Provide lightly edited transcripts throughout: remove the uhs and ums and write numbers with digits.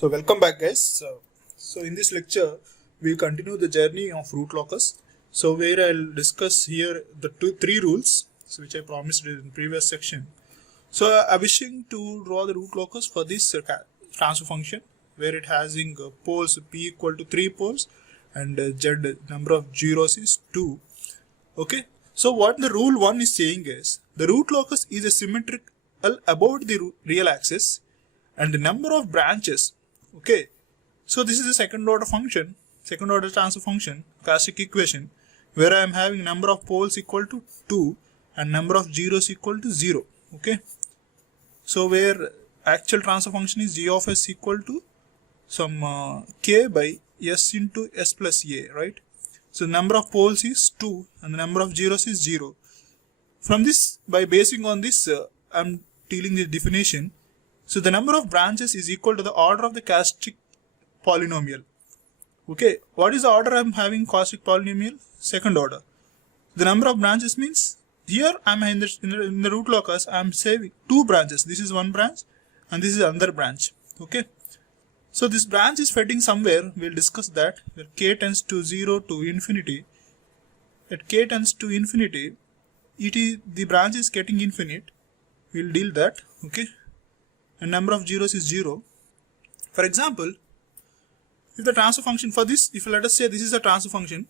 So welcome back guys. So in this lecture we'll continue the journey of root locus. So where I'll discuss here the three rules which I promised in previous section. So I'm wishing to draw the root locus for this transfer function where it has in poles p equal to 3 poles and z number of zeros is 2. Okay. So what the rule 1 is saying is the root locus is a symmetrical about the real axis and the number of branches. Okay, so this is a second order function, second order transfer function, classic equation, where I am having number of poles equal to 2 and number of zeros equal to 0. Okay, so where actual transfer function is g of s equal to some k by s into s plus a, right? So number of poles is 2 and the number of zeros is 0. From this, by basing on this, I am dealing the definition. So the number of branches is equal to the order of the caustic polynomial. Okay, what is the order I am having caustic polynomial? Second order. The number of branches means here I am in the root locus I am saving two branches. This is one branch and this is another branch. Okay, so this branch is fitting somewhere. We'll discuss that. Where k tends to 0 to infinity. At k tends to infinity, the branch is getting infinite. We'll deal that. Okay. And number of zeros is 0. For example, if the transfer function for this, if let us say this is a transfer function,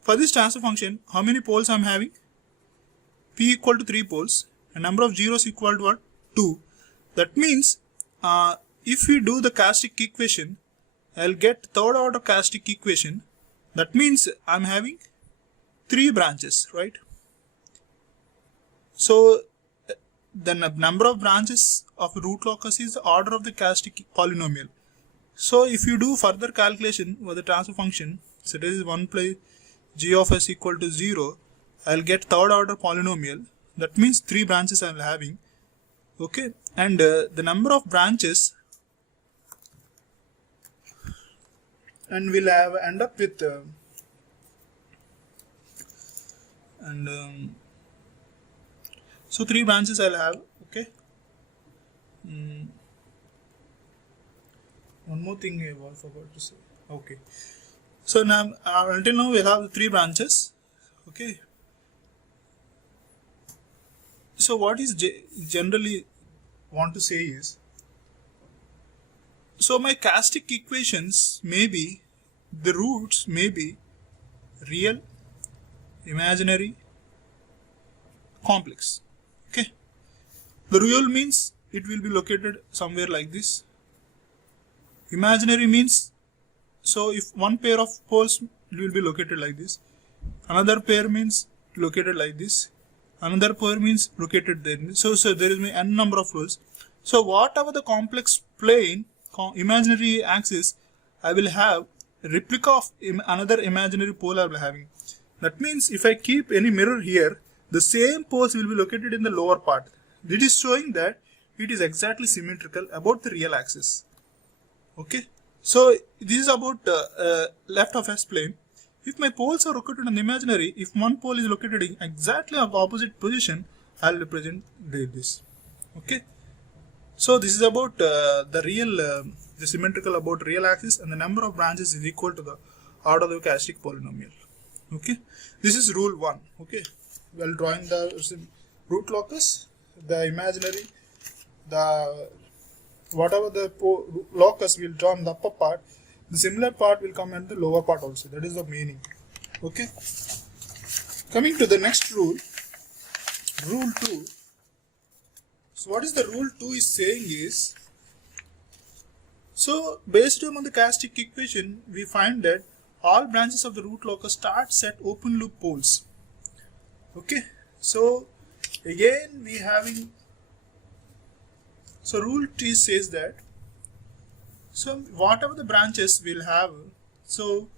for this transfer function, how many poles I am having? P equal to 3 poles and number of zeros equal to what? 2. That means if we do the caustic equation, I'll get third order caustic equation. That means I'm having 3 branches, right? So the number of branches of root locus is the order of the caustic polynomial. So if you do further calculation for the transfer function, so this is 1 plus g of s equal to 0, I'll get third order polynomial. That means 3 branches I'm having. Okay, and the number of branches, and we'll end up with so 3 branches I'll have. Okay. One more thing I forgot to say. Okay. So now until now we'll have 3 branches. Okay. So what is generally want to say is, so my caustic equations may be, the roots may be real, imaginary, complex. Okay. The real means it will be located somewhere like this. Imaginary means, so if one pair of poles will be located like this, another pair means located like this, another pair means located there. So there is n number of poles. So whatever the complex plane, imaginary axis, I will have a replica of another imaginary pole I will be having. That means if I keep any mirror here, the same poles will be located in the lower part. It is showing that it is exactly symmetrical about the real axis. Okay, so this is about left of S plane. If my poles are located in the imaginary, if one pole is located in exactly of opposite position, I will represent this. Okay, so this is about the real, the symmetrical about real axis, and the number of branches is equal to the order of the caustic polynomial. Okay, this is rule 1. Okay, while drawing the root locus, the imaginary, the whatever the locus will draw in the upper part, the similar part will come in the lower part also. That is the meaning. Okay. Coming to the next rule, rule 2. So what is the rule 2 is saying is, so based on the caustic equation, we find that all branches of the root locus starts at open loop poles. Okay. So again we having, so rule 3 says that, so whatever the branches will have, so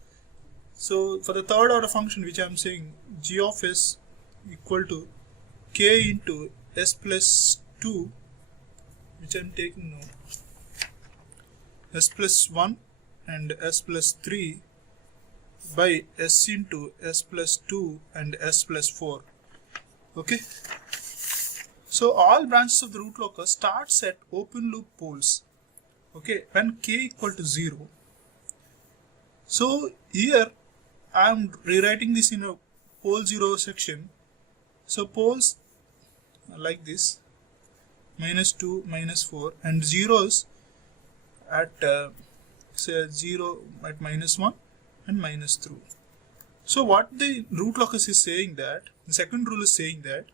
for the third order function which I am saying, g of s equal to k into s plus 2, which I am taking now, s plus 1 and s plus 3 by s into s plus 2 and s plus 4. Okay. So all branches of the root locus starts at open loop poles. Okay, when k equal to 0. So here I am rewriting this in a pole 0 section. So poles like this, -2, -4, and zeros at say 0 at -1 and -3. So what the root locus is saying that, the second rule is saying that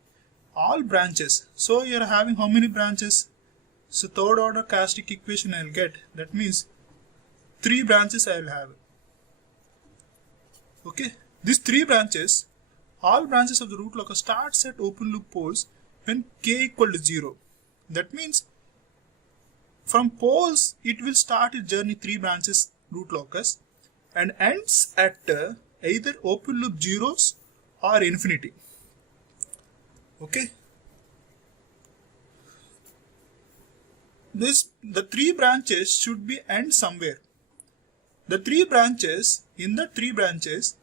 all branches, so you are having how many branches? So third order characteristic equation I will get, that means 3 branches I will have. Okay, these 3 branches, all branches of the root locus starts at open loop poles when k equal to 0. That means from poles it will start its journey 3 branches root locus and ends at either open loop zeros or infinity. Okay, the 3 branches should be end somewhere. The 3 branches, in the 3 branches,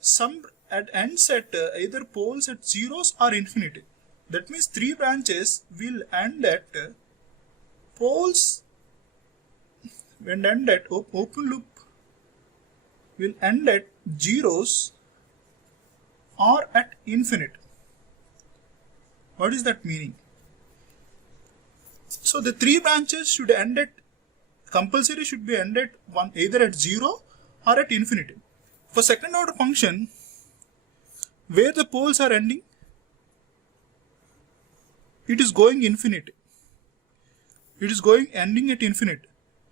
some ends at either poles at zeros or infinity. That means 3 branches will end at poles, when end at open loop will end at zeros or at infinite. What is that meaning? So the 3 branches should end at, compulsory should be end at one, either at 0 or at infinity. For second order function, where the poles are ending, it is going infinity. It is going ending at infinite.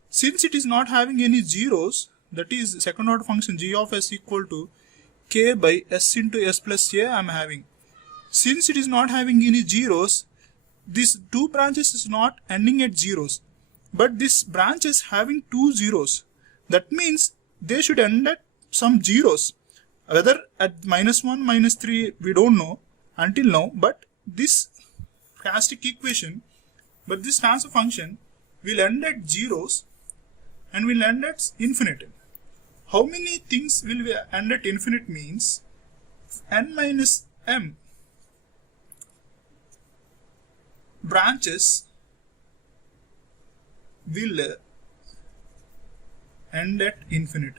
Since it is not having any zeros, that is second order function g of s equal to k by s into s plus a I am having. Since it is not having any zeros, these 2 branches is not ending at zeros, but this branch is having 2 zeros. That means they should end at some zeros. Whether at -1, -3, we don't know until now, but this characteristic equation, but this transfer function will end at zeros and will end at infinite. How many things will we end at infinite means n minus m branches will end at infinite.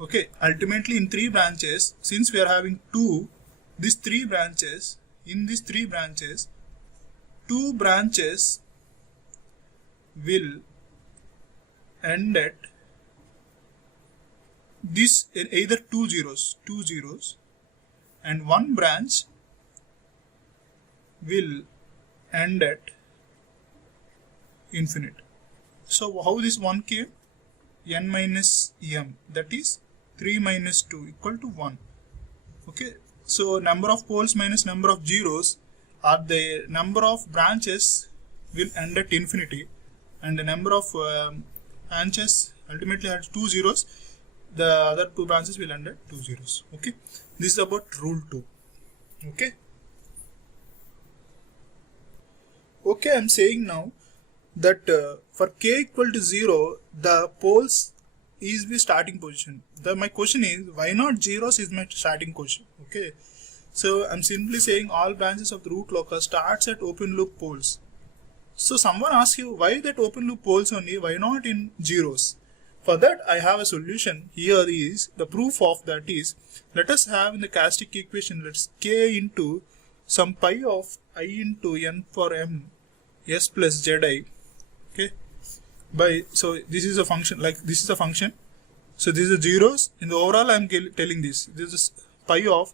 Okay, ultimately in 3 branches, since we are having 2, these 3 branches, in these 3 branches, 2 branches will end at this either 2 zeros, and 1 branch will end at infinite. So how this 1 came? N minus m, that is 3 minus 2 equal to 1. Okay, so number of poles minus number of zeros are the number of branches will end at infinity, and the number of branches ultimately has 2 zeros. The other 2 branches will end at 2 zeros. Okay, this is about rule 2. Okay. Okay, I am saying now that for k equal to 0, the poles is the starting position. My question is, why not zeros is my starting position? Okay, so I am simply saying all branches of the root locus starts at open loop poles. So someone asks you, why that open loop poles only, why not in zeros? For that I have a solution. Here is the proof of that is, let us have in the characteristic equation, let's k into some pi of I into n for m s plus zi. Okay, by, so this is a function, like this is a function, so these are zeros. In the overall I am telling this is pi of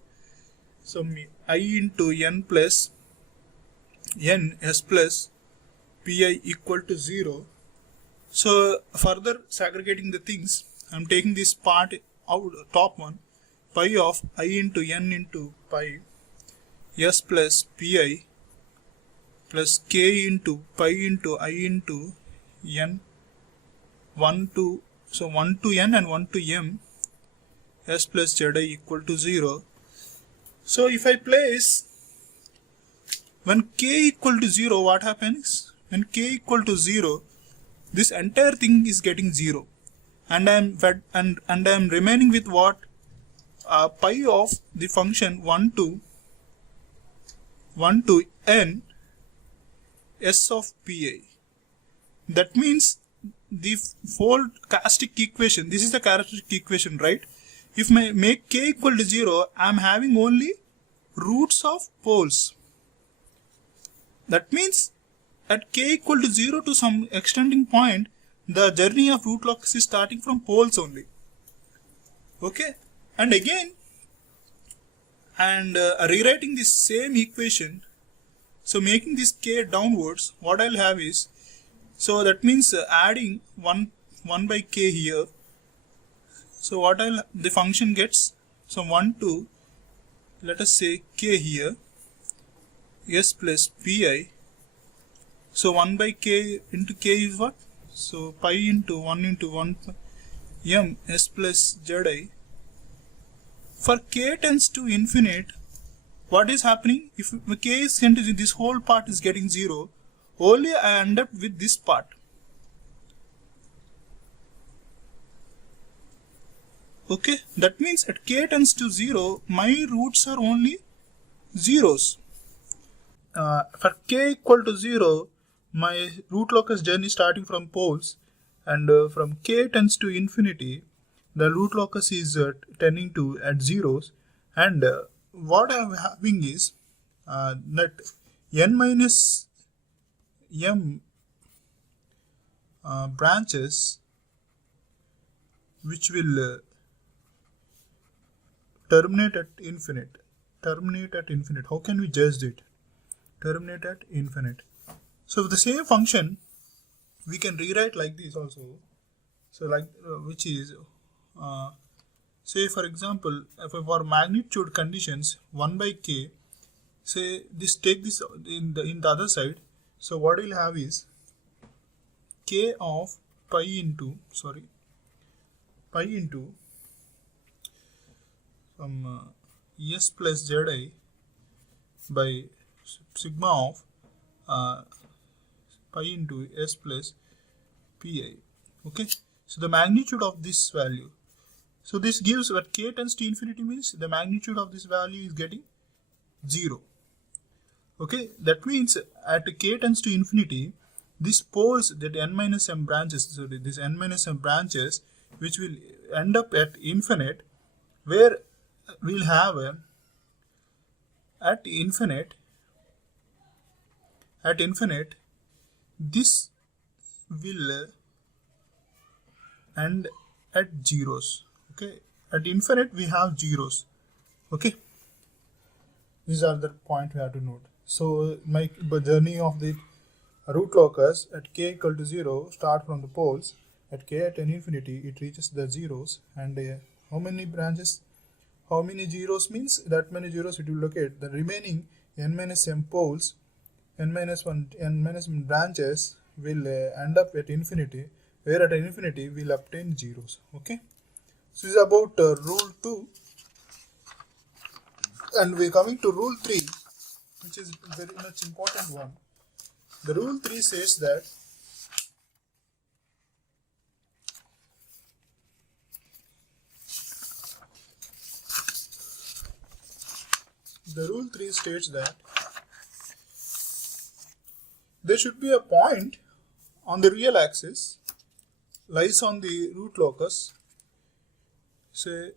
some I into n plus n s plus pi equal to 0. So further segregating the things, I am taking this part out, top one, pi of I into n into pi s plus pi plus k into pi into I into n 1 to, so 1 to n and 1 to m s plus zi equal to 0. So if I place, when k equal to 0, what happens? When k equal to 0, this entire thing is getting 0, and I am remaining with what? Pi of the function 1 to n s of pi. That means the fold characteristic equation, this is the characteristic equation, right? If I make k equal to 0, I am having only roots of poles. That means at k equal to 0 to some extending point, the journey of root locus is starting from poles only. Okay, and again, and rewriting this same equation, so making this k downwards, what I'll have is, so that means adding 1 by k here. So what the function gets, so 1 to, let us say k here, s plus pi. So 1 by k into k is what? So pi into 1 into 1 m s plus zi. For k tends to infinite, what is happening? If k is tend to, this whole part is getting 0, only I end up with this part. Okay, that means at k tends to 0, my roots are only zeros. For k equal to 0, my root locus journey starting from poles, and from k tends to infinity, the root locus is tending to at zeros, and what I am having is that n minus m branches which will terminate at infinite. Terminate at infinite. How can we judge it? Terminate at infinite. So the same function we can rewrite like this also. So like which is say for example, if for magnitude conditions 1 by k, say this, take this in the other side. So what we'll have is k of pi into s plus zi by sigma of pi into s plus pi. Okay, so the magnitude of this value. So this gives, what k tends to infinity means the magnitude of this value is getting 0. Okay, that means at k tends to infinity, these poles, that n minus m branches, so this n minus m branches which will end up at infinite, where we'll have at infinite this will end at zeros. Okay, at infinite we have zeros. Okay, these are the point we have to note. So my journey of the root locus at k equal to 0 start from the poles. At k at infinity it reaches the zeros, and how many branches, how many zeros means that many zeros it will locate. The remaining n minus m poles, n minus m branches will end up at infinity, where at infinity we will obtain zeros. Okay, so this is about rule 2, and we are coming to rule 3, which is very much important one. The rule 3 says that there should be a point on the real axis lies on the root locus. Say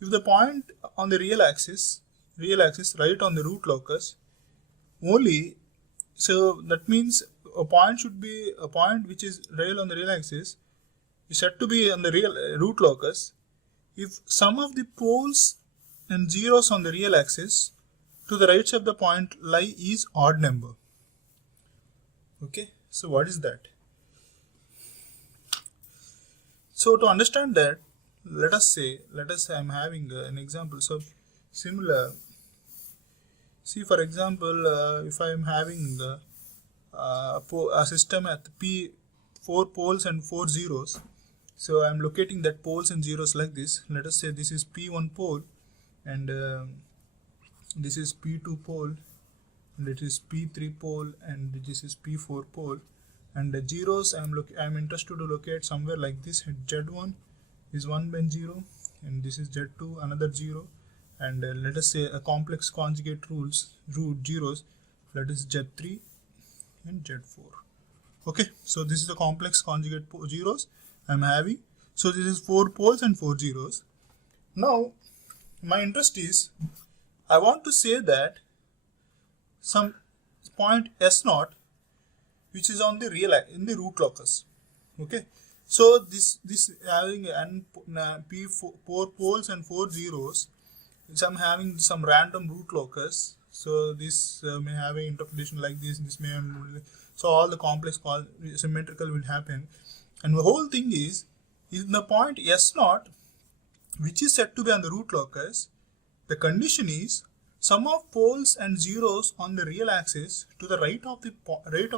if the point on the real axis right on the root locus only, so that means a point should be a point which is real on the real axis is said to be on the real root locus if sum of the poles and zeros on the real axis to the right side of the point lie is odd number. Okay, so what is that? So to understand that, let us say I'm having an example. So similar, see for example, if I am having a system at p 4 poles and 4 zeros, so I am locating that poles and zeros like this. Let us say this is p1 pole, and this is p2 pole, and it is p3 pole, and this is p4 pole, and the zeros I am interested to locate somewhere like this. Z1 is 1 by 0, and this is Z2 another 0, and let us say a complex conjugate root zeros, that is Z3 and Z4. Okay, so this is the complex conjugate zeros I'm having. So this is 4 poles and 4 zeros. Now my interest is, I want to say that some point S0 which is on the real in the root locus. Okay, so this having n p 4 poles and 4 zeros, which I'm having some random root locus. So this may have an interpretation like this. This may have, so all the complex symmetrical will happen, and the whole thing is in the point S0, which is said to be on the root locus. The condition is sum of poles and zeros on the real axis to the right of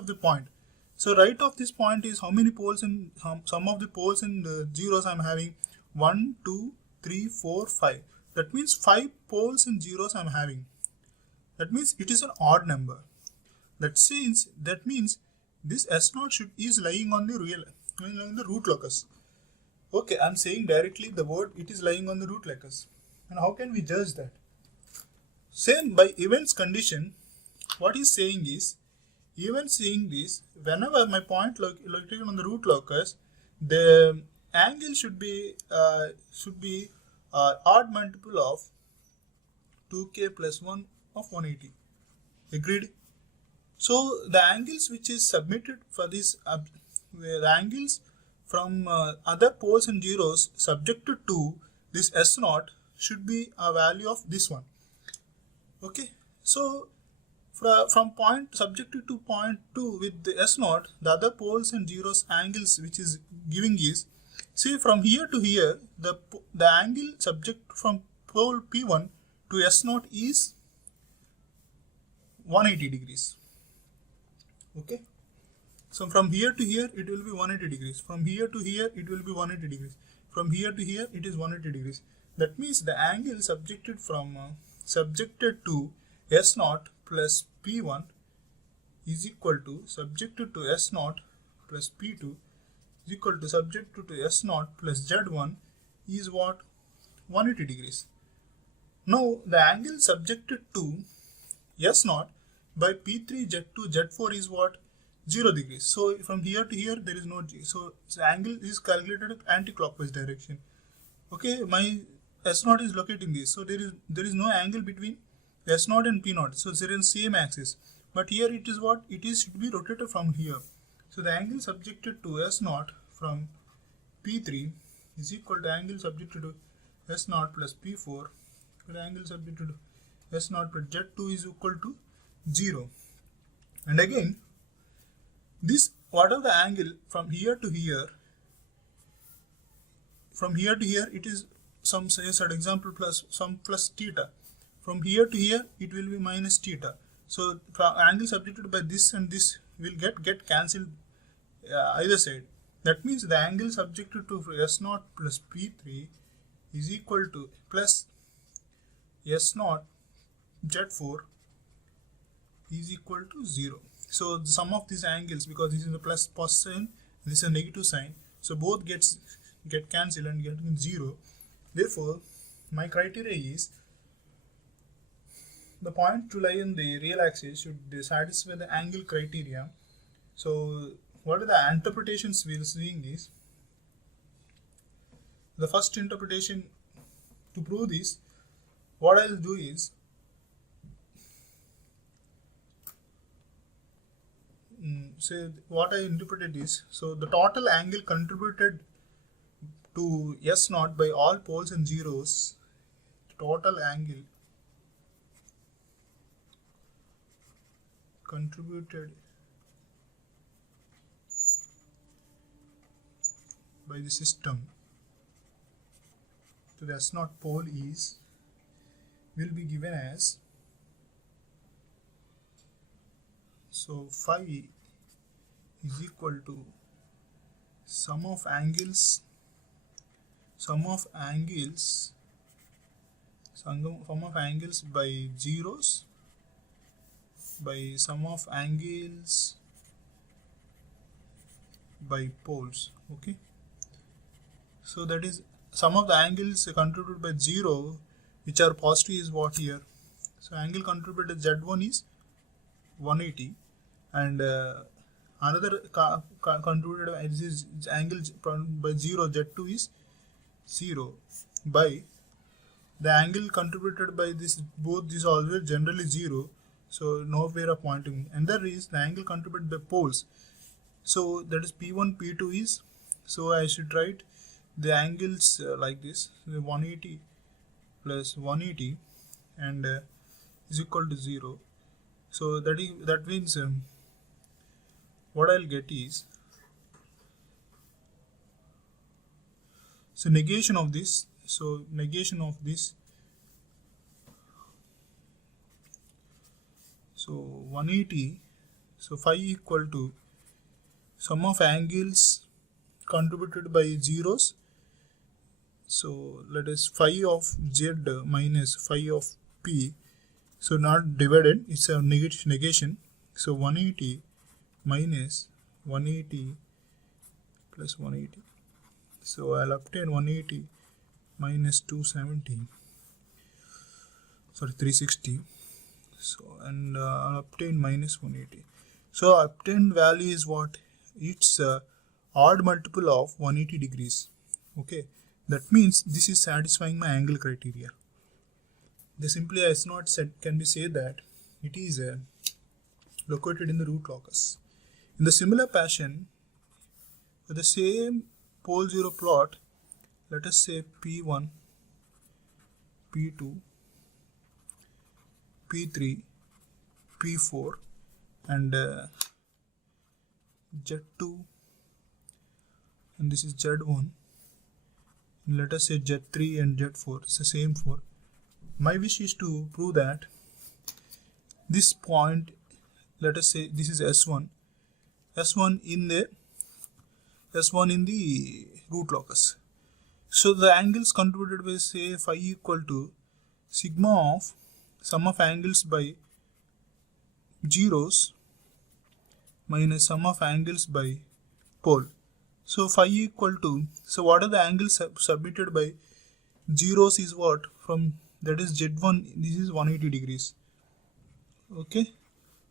the point. So right of this point is how many poles and sum of the poles and zeros I'm having. 1, 2, 3, 4, 5. That means 5 poles and zeros I'm having. That means it is an odd number. That means this S0 is lying on the root locus. Okay, I'm saying directly the word it is lying on the root locus. And how can we judge that? Same by events condition. What he's saying is, even seeing this, whenever my point located on the root locus, the angle should be odd multiple of 2k plus 1 of 180. Agreed? So the angles which is submitted for this, the angles from other poles and zeros subjected to this S0 should be a value of this one. Okay, so from point subjected to point 2 with the S0, the other poles and zeros angles which is giving is, see from here to here, the angle subject from pole P1 to S0 is 180 degrees. Okay, so from here to here it will be 180 degrees. From here to here it will be 180 degrees. From here to here it is 180 degrees. That means the angle subjected to S0 plus P1 is equal to subjected to S0 plus P2 is equal to subjected to S0 plus Z1 is what? 180 degrees. Now the angle subjected to S0 by P3, Z2, Z4 is what? 0 degrees. So from here to here there is no G. So the angle is calculated anti-clockwise direction. Okay, my S0 is located in this. So there is no angle between S0 and P0. So they are in same axis. But here it is what? It is should be rotated from here. So the angle subjected to S0 from P3 is equal to angle subjected to S0 plus P4. The angle subjected to S0 plus Z2 is equal to 0. And again, this whatever the angle from here to here, it is some, say for example, plus theta. From here to here it will be minus theta. So angle subjected by this and this will get cancelled either side. That means the angle subjected to S0 plus P3 is equal to plus S0 Z4 is equal to 0. So the sum of these angles, because this is a plus sign, this is a negative sign, so both get cancelled and get 0. Therefore my criteria is the point to lie in the real axis should satisfy the angle criteria. So what are the interpretations we are seeing is, the first interpretation to prove this, what I will do is, so what I interpreted is, so the total angle contributed to S0 by all poles and zeros, total angle contributed by the system to the S0 pole will be given as, so phi is equal to sum of angles by zeros by sum of angles by poles. Okay, so that is sum of the angles contributed by 0 which are positive is what here. So angle contributed Z1 is 180 and another contributed by this is angle by 0, Z2 is 0 by the angle contributed by this both these always generally 0, so nowhere of pointing, and there is the angle contributed by poles, so that is P1 P2 is, so I should write the angles like this, 180 plus 180 and is equal to 0. So that means what I'll get is, so negation of this, so negation of this, so 180, so phi equal to sum of angles contributed by zeros, so let us phi of Z minus phi of P, so not divided, it's a negation, so 180 minus 180 plus 180, so I'll obtain 180 minus 270, sorry 360, so and I'll obtain minus 180, so obtained value is what, it's odd multiple of 180 degrees. Okay, that means this is satisfying my angle criteria. The simply as not said can be said that it is located in the root locus. In the similar fashion, for the same pole 0 plot, let us say P1, P2, P3, P4 and Z2, and this is Z1, and let us say Z3 and Z4, it's the same 4. My wish is to prove that this point, let us say this is S1 in the root locus. So the angles contributed by say phi equal to sigma of sum of angles by zeros minus sum of angles by pole. So phi equal to, so what are the angles submitted by zeros is what, from that is Z1, this is 180 degrees. Okay,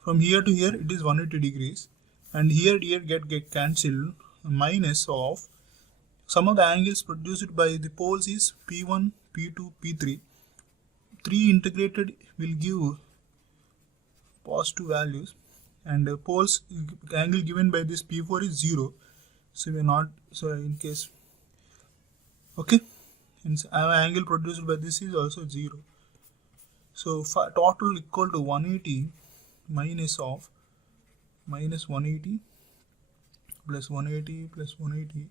from here to here it is 180 degrees, and here get cancelled, minus of sum of the angles produced by the poles is P1, P2, P3. 3 integrated will give positive values, and poles angle given by this P4 is 0, so we are not, so in case, okay, and our angle produced by this is also 0. So total equal to 180 minus of minus 180 plus 180 plus 180.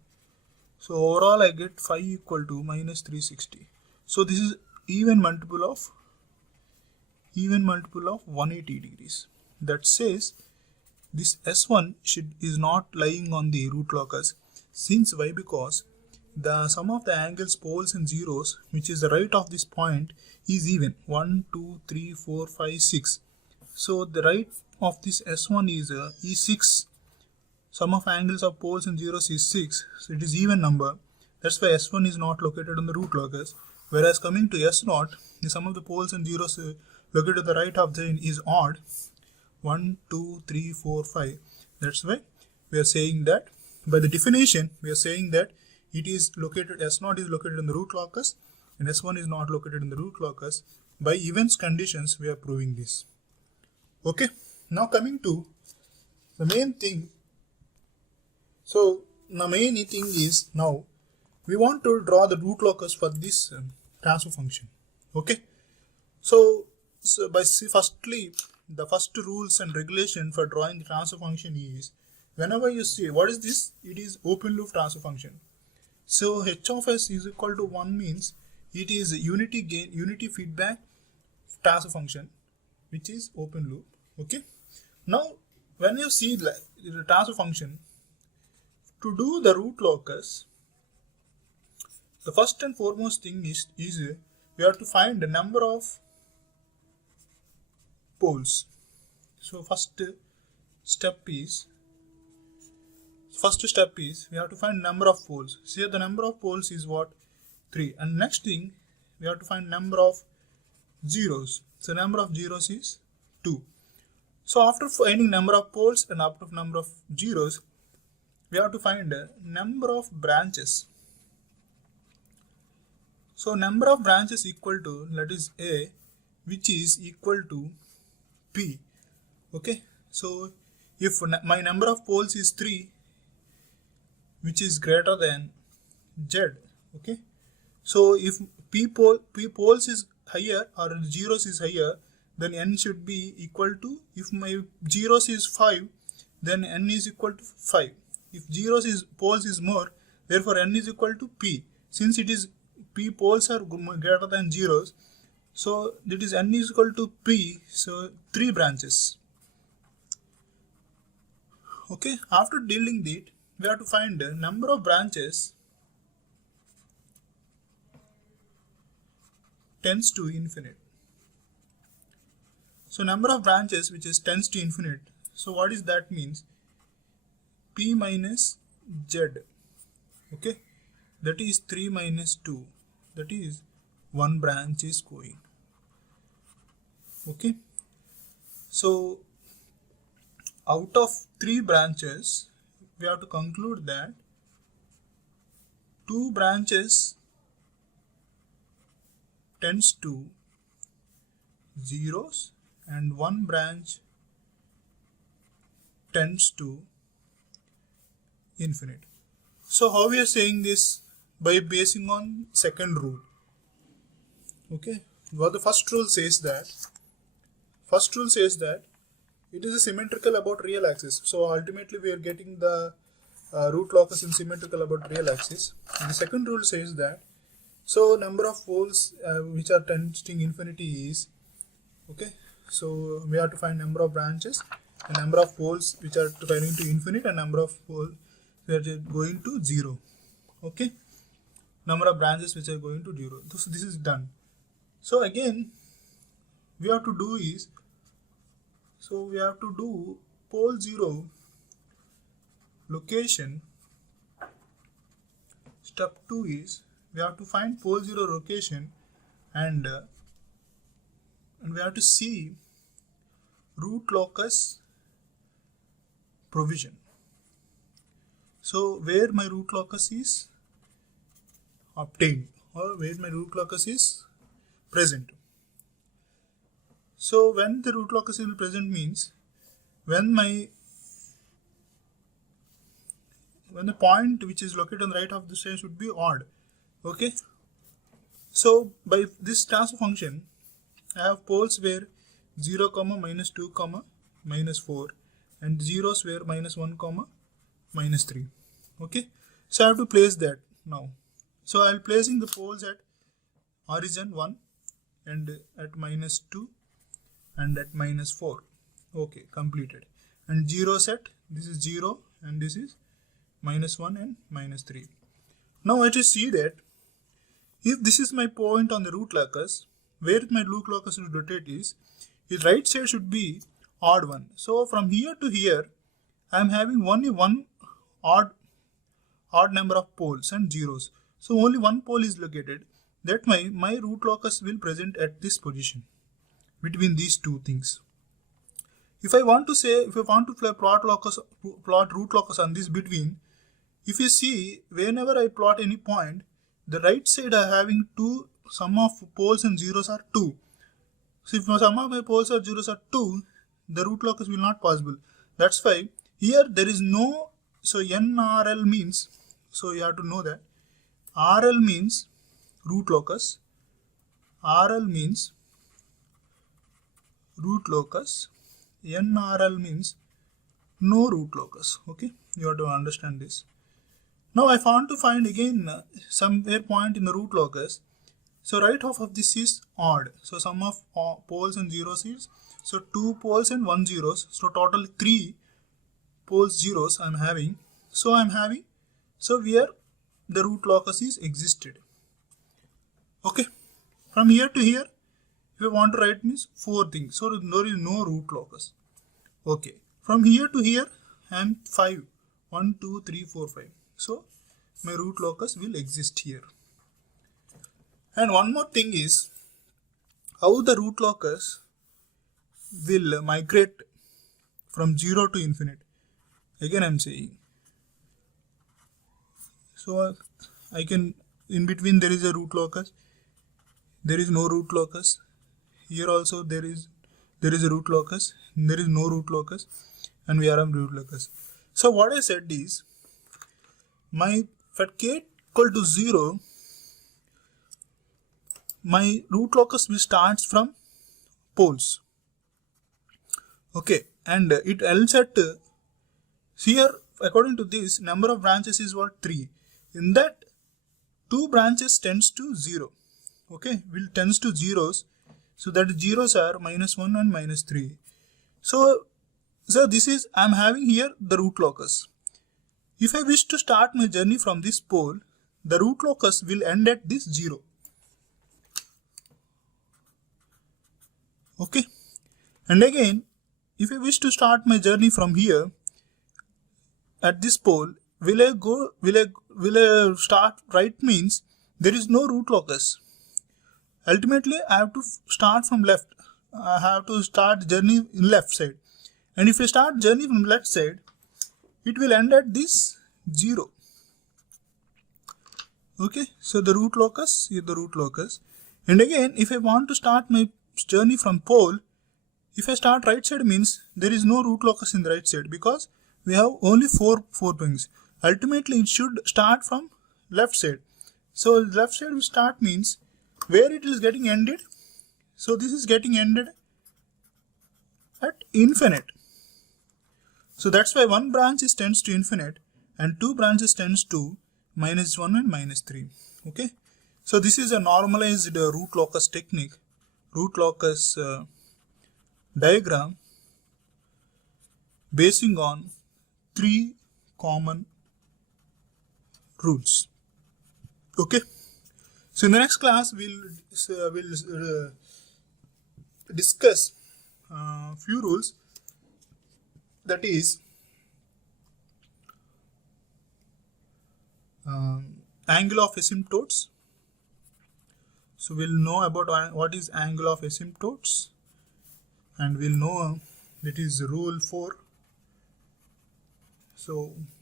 So overall I get phi equal to minus 360. So this is even multiple of 180 degrees. That says this S1 is not lying on the root locus. Since why? Because the sum of the angles poles and zeros, which is the right of this point, is even 1, 2, 3, 4, 5, 6. So the right of this S1 is 6. Sum of angles of poles and zeros is 6. So it is even number. That's why S1 is not located on the root locus. Whereas coming to S0, the sum of the poles and zeros located to the right of the is odd. 1, 2, 3, 4, 5. That's why we are saying that by the definition we are saying that it is located, S0 is located in the root locus and S1 is not located in the root locus. By Evans conditions we are proving this. Okay, now coming to the main thing. So the main thing is, now we want to draw the root locus for this transfer function. Okay, so by firstly, the first rules and regulation for drawing the transfer function is, whenever you see what is this, it is open loop transfer function. So h of s is equal to 1 means it is unity gain, unity feedback transfer function, which is open loop. Okay, now when you see the transfer function, to do the root locus, the first and foremost thing is we have to find the number of poles. So first step is we have to find number of poles. So here the number of poles is what, 3, and next thing we have to find number of zeros. So number of zeros is 2. So after finding number of poles and after number of zeros, we have to find number of branches. So number of branches equal to, that is A, which is equal to P. Okay, so if my number of poles is 3, which is greater than Z. Okay, so if P poles is higher or zeros is higher, then N should be equal to, if my zeros is 5, then N is equal to 5. If zeros is poles is more, therefore N is equal to P. Since it is P poles are greater than zeros, so that is N is equal to P, so 3 branches. Okay, after dealing that, we have to find the number of branches tends to infinite. So number of branches which is tends to infinite. So what is that means? P minus Z. Okay, that is 3 minus 2. That is 1 branch is going. Okay, so out of 3 branches, we have to conclude that 2 branches tends to zeros and 1 branch tends to infinite. So how we are saying this? By basing on second rule. Okay, well, the first rule says that it is a symmetrical about real axis. So ultimately we are getting the root locus in symmetrical about real axis. And the second rule says that, so number of poles which are tending infinity is, okay, so we have to find number of branches, the number of poles which are tending to infinite, and number of poles which are going to 0. Okay, number of branches which are going to 0. So this is done. So again we have to do is, so we have to do pole 0 location. Step 2 is we have to find pole 0 location and we have to see root locus provision. So where my root locus is obtained or where my root locus is present. So when the root locus will be present means when the point which is located on the right of the side should be odd. Okay, so by this transfer function I have poles where 0, minus 2, minus 4 and zeros where minus 1, minus 3. Okay, so I have to place that now. So I will placing the poles at origin 1 and at minus 2 and at minus 4. Okay, completed. And 0 set, this is 0 and this is minus 1 and minus 3. Now I just see that if this is my point on the root locus, where my root locus should rotate is, its right side should be odd 1. So from here to here I am having only one odd number of poles and zeros. So only one pole is located. That my root locus will present at this position between these two things. If I want to plot root locus on this between, if you see whenever I plot any point, the right side are having sum of poles and zeros are 2. So if sum of my poles or zeros are 2, the root locus will not possible. That's why here there is no, so NRL means, so you have to know that RL means root locus, RL means root locus, NRL means no root locus. Okay, you have to understand this. Now I want to find again somewhere point in the root locus. So right half of this is odd. So sum of poles and zeros is, so 2 poles and 1 zeros. So total 3 poles zeros I am having. So I am having, so where the root locus is existed. Okay, from here to here, if you want to write means 4 things. So there is no root locus. Okay, from here to here I am 5. 1, 2, 3, 4, 5. So my root locus will exist here. And one more thing is how the root locus will migrate from 0 to infinite. Again I'm saying, so I can, in between there is a root locus, there is no root locus. Here also there is a root locus, there is no root locus, and we are on root locus. So what I said is, my at k equal to 0, my root locus will start from poles. Okay, and it ends at here, according to this, number of branches is what? 3. In that, 2 branches tends to 0. Okay, will tends to zeros. So that zeros are -1 and -3. So this is, I am having here the root locus. If I wish to start my journey from this pole, the root locus will end at this 0. Okay, and again, if I wish to start my journey from here at this pole, will I start right? Means there is no root locus. Ultimately, I have to start from left. I have to start journey in left side, and if I start journey from left side, it will end at this 0. Okay, so the root locus is the root locus. And again, if I want to start my journey from pole, if I start right side, means there is no root locus in the right side, because we have only four points. Ultimately, it should start from left side. So left side will start means where it is getting ended. So this is getting ended at infinite. So that's why one branch is tends to infinite and 2 branches tends to -1 and -3. Okay, so this is a normalized root locus technique, root locus diagram basing on 3 common rules. Okay, so in the next class we'll discuss few rules, that is angle of asymptotes. So we'll know about what is angle of asymptotes, and we'll know that is rule 4. So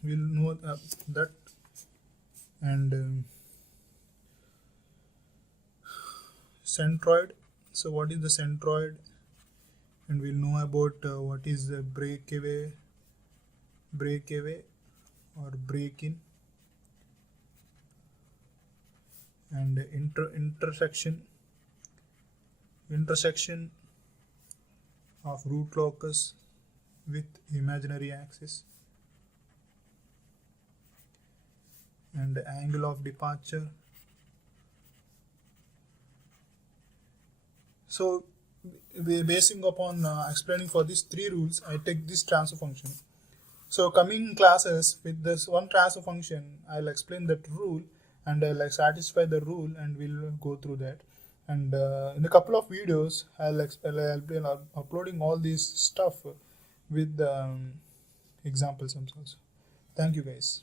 we'll know that, and centroid. So what is the centroid, and we'll know about what is the breakaway or break-in, and intersection of root locus with imaginary axis, and angle of departure. So basing upon explaining for these 3 rules, I take this transfer function. So coming classes with this one transfer function, I'll explain that rule and I'll satisfy the rule, and we'll go through that. And in a couple of videos, I'll be uploading all this stuff with examples also. Thank you guys.